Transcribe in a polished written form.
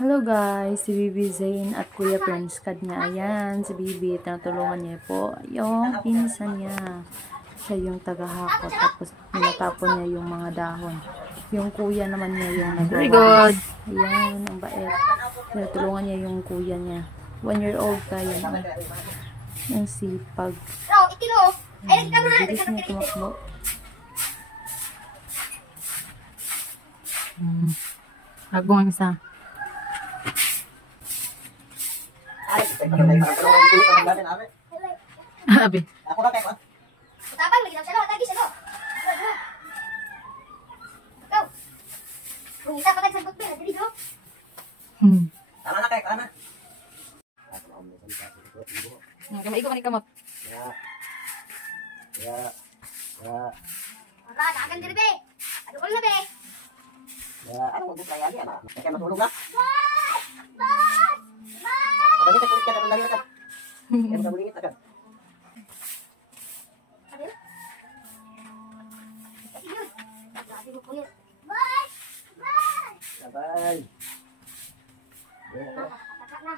Hello guys, si Bibi Zane at Kuya Prince niya. Ayan, si Bibi, tinutulungan niya po yung pinsan niya. Siya yung tagahakot, tapos nilatapon niya yung mga dahon. Yung kuya naman niya yung nagawa. Very good. Ayan, ang bait. Tinutulungan niya yung kuya niya. 1-year-old pa yan. Yung sipag. Bilis niya tumakbo. Agong ang isa. Abi. Ako ba kayo? Tapang lagi daw siya, lagi siya. Go. Kung isa pa tagsagot pa, dili go. Tama na kayo, tama. Kamay ko man ikamot. Ya. Aka, dagan diri be. Ano ko na be? Ya, ano mo buklay ali ama? Kaya matulog na. Bas! Dali ta kulit ka dali ka. Yan sa bulingit agad. Ano? Kasi yun. Lagi mo kulit. Bas! Sabay. Taka na.